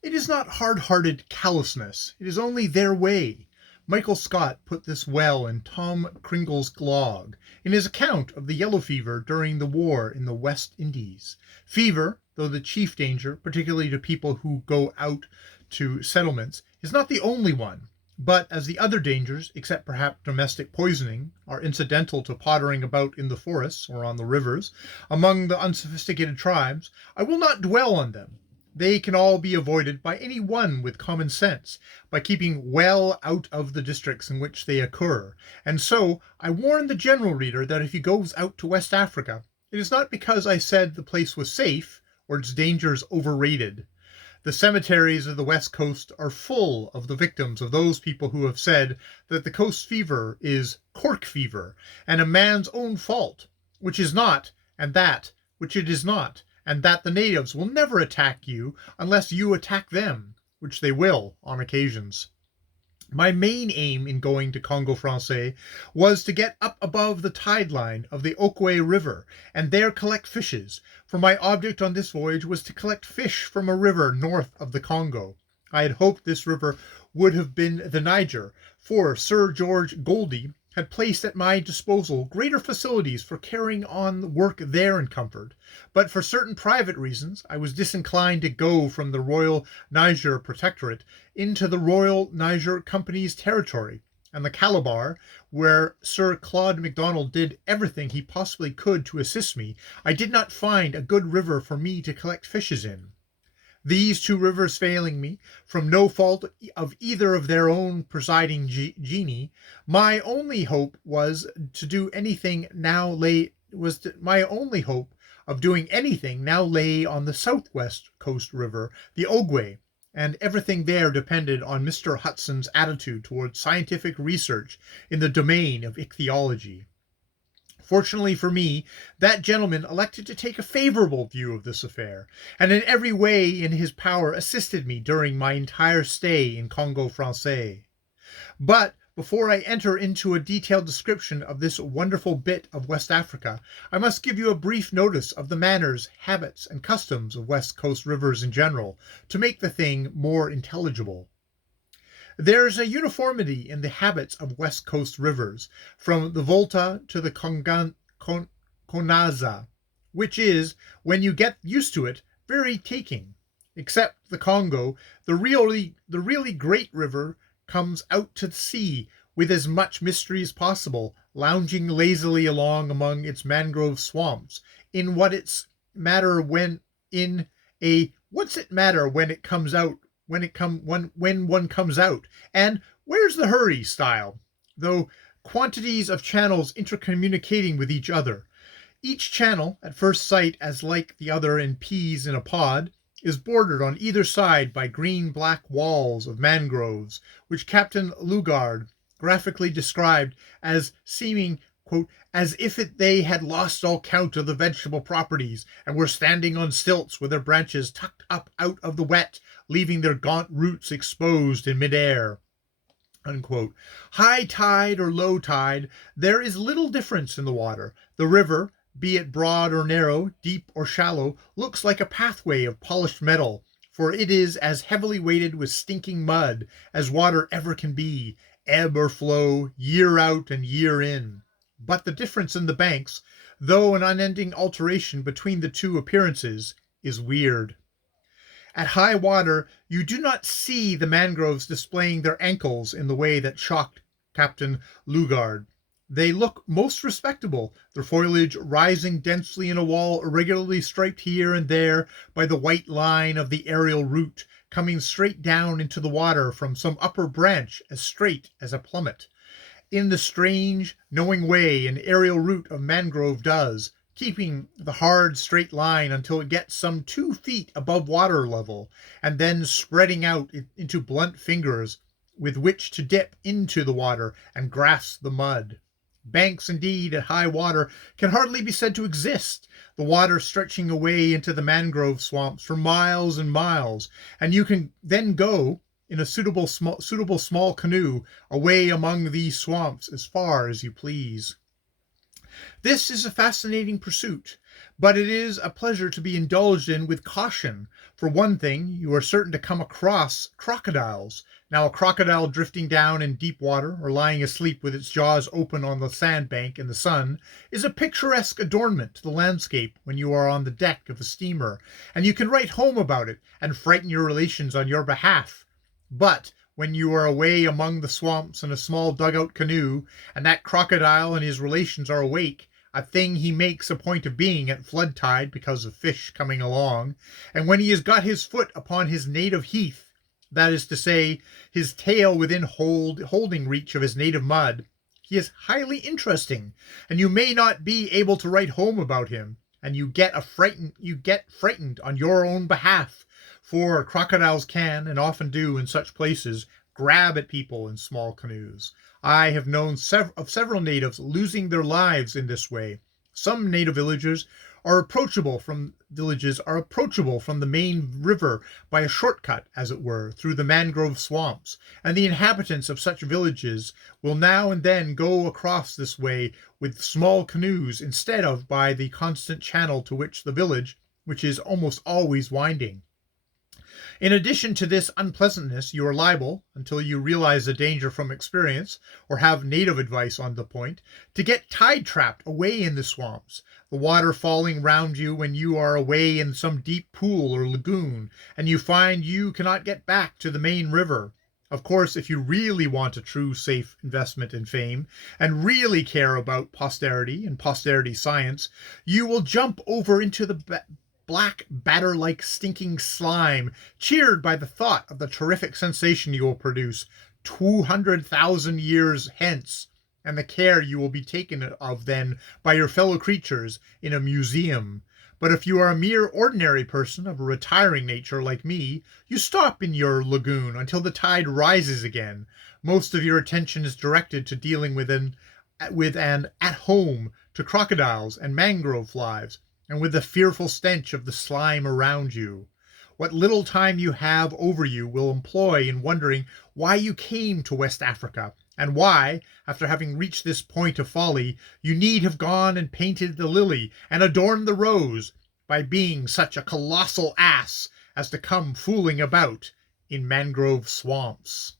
It is not hard-hearted callousness, it is only their way. Michael Scott put this well in Tom Cringle's log, in his account of the yellow fever during the war in the West Indies. Fever, though the chief danger, particularly to people who go out to settlements, is not the only one. But as the other dangers, except perhaps domestic poisoning, are incidental to pottering about in the forests or on the rivers among the unsophisticated tribes, I will not dwell on them. They can all be avoided by any one with common sense, by keeping well out of the districts in which they occur. And so I warn the general reader that if he goes out to West Africa, it is not because I said the place was safe or its dangers overrated. The cemeteries of the West Coast are full of the victims of those people who have said that the coast fever is cork fever and a man's own fault, which is not, and that which it is not, and that the natives will never attack you unless you attack them, which they will on occasions. My main aim in going to Congo Francais was to get up above the tide line of the Okwe River and there collect fishes, for my object on this voyage was to collect fish from a river north of the Congo. I had hoped this river would have been the Niger, for Sir George Goldie had placed at my disposal greater facilities for carrying on work there in comfort, but for certain private reasons I was disinclined to go from the Royal Niger Protectorate into the Royal Niger Company's territory, and the Calabar, where Sir Claude MacDonald did everything he possibly could to assist me, I did not find a good river for me to collect fishes in. These two rivers failing me, from no fault of either of their own presiding genii, my only hope of doing anything now lay on the southwest coast river, the Ogwe, and everything there depended on Mr. Hudson's attitude towards scientific research in the domain of ichthyology. Fortunately for me, that gentleman elected to take a favorable view of this affair, and in every way in his power assisted me during my entire stay in Congo Francais. But before I enter into a detailed description of this wonderful bit of West Africa, I must give you a brief notice of the manners, habits, and customs of West Coast rivers in general, to make the thing more intelligible. There is a uniformity in the habits of West Coast rivers, from the Volta to the Konaza, which is, when you get used to it, very taking. Except the Congo, the really great river comes out to sea with as much mystery as possible, lounging lazily along among its mangrove swamps. What's it matter when it comes out? When one comes out, and where's the hurry style, though quantities of channels intercommunicating with each other. Each channel, at first sight as like the other in peas in a pod, is bordered on either side by green-black walls of mangroves, which Captain Lugard graphically described as seeming, quote, as if they had lost all count of the vegetable properties and were standing on stilts with their branches tucked up out of the wet, leaving their gaunt roots exposed in midair. Unquote. High tide or low tide, there is little difference in the water. The river, be it broad or narrow, deep or shallow, looks like a pathway of polished metal, for it is as heavily weighted with stinking mud as water ever can be, ebb or flow, year out and year in. But the difference in the banks, though an unending alteration between the two appearances, is weird. At high water you do not see the mangroves displaying their ankles in the way that shocked Captain Lugard. They look most respectable, their foliage rising densely in a wall irregularly striped here and there by the white line of the aerial root, coming straight down into the water from some upper branch as straight as a plummet, in the strange, knowing way an aerial root of mangrove does, keeping the hard straight line until it gets some 2 feet above water level, and then spreading out into blunt fingers with which to dip into the water and grasp the mud. Banks, indeed, at high water can hardly be said to exist, the water stretching away into the mangrove swamps for miles and miles, and you can then go in a suitable small canoe away among these swamps as far as you please. This is a fascinating pursuit, But it is a pleasure to be indulged in with caution. For one thing, you are certain to come across crocodiles. Now, a crocodile drifting down in deep water or lying asleep with its jaws open on the sandbank in the sun is a picturesque adornment to the landscape when you are on the deck of a steamer, and you can write home about it and frighten your relations on your behalf. But when you are away among the swamps in a small dugout canoe, and that crocodile and his relations are awake, a thing he makes a point of being at flood tide because of fish coming along, and when he has got his foot upon his native heath, that is to say, his tail within holding reach of his native mud, he is highly interesting, and you may not be able to write home about him, and you get frightened on your own behalf, for crocodiles can, and often do in such places, grab at people in small canoes. I have known of several natives losing their lives in this way. Some native villages are approachable from the main river by a shortcut, as it were, through the mangrove swamps, and the inhabitants of such villages will now and then go across this way with small canoes instead of by the constant channel to which the village, which is almost always winding. In addition to this unpleasantness, you are liable, until you realize the danger from experience, or have native advice on the point, to get tide-trapped away in the swamps, the water falling round you when you are away in some deep pool or lagoon, and you find you cannot get back to the main river. Of course, if you really want a true safe investment in fame, and really care about posterity and posterity science, you will jump over into the black batter-like stinking slime, cheered by the thought of the terrific sensation you will produce 200,000 years hence, and the care you will be taken of then by your fellow creatures in a museum. But if you are a mere ordinary person of a retiring nature like me, you stop in your lagoon until the tide rises again. Most of your attention is directed to dealing with an at-home to crocodiles and mangrove flies, and with the fearful stench of the slime around you. What little time you have over you will employ in wondering why you came to West Africa, and why, after having reached this point of folly, you need have gone and painted the lily and adorned the rose by being such a colossal ass as to come fooling about in mangrove swamps.